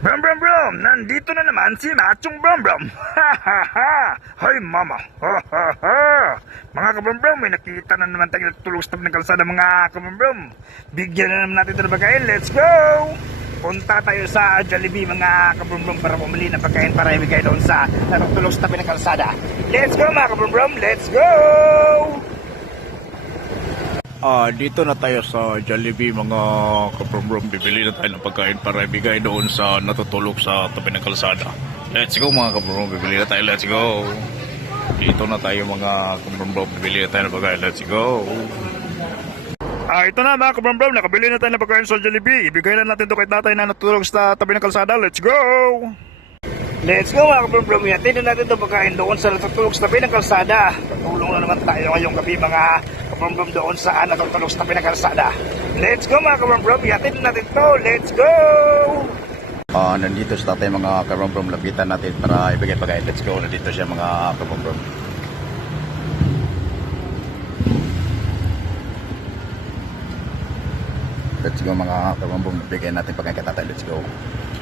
Brum brum brum! Nandito na naman si Machong Brum Brum! Ha ha ha! Hay mama! Ha ha ha! Mga kabrum brum, may nakita na naman tayo tulog sa ng kalsada mga kabrum brum! Bigyan na naman natin ito ng pagkain, let's go! Punta tayo sa Jollibee mga kabrum brum para bumili ng pagkain para ibigay doon sa natutulog sa tabi ng kalsada. Let's go mga kabrum brum, let's go! Ah, dito na tayo sa Jollibee mga kaprom Bibili na tayo ng pagkain para ibigay doon sa natutulog sa tabi ng kalsada. Let's go mga kaprom Bibili na tayo. Let's go. Dito na tayo mga kaprom Bibili na tayo ng pagkain. Let's go. Ah, ito na mga kabrum brum, nakabili na tayo ng pagkain sa Jollibee. Ibigay na natin ito kay tatay na natulog sa tabi ng kalsada. Let's go! Let's go mga kabrum brum, yatin na natin ito pagkain doon sa natutulog sa tabi ng kalsada. Tutulong na naman tayo ngayong gabi mga kabrum brum doon sa natutulog sa tabi ng kalsada. Let's go mga kabrum brum, yatin na natin ito. Let's go! Ah, nandito sa tatay mga kaprom Lapitan natin para ibigay pagkain. Let's go. Nandito siya mga kaprom Let's go mga kaprom Bigyan natin pagkain kay tatay. Let's go.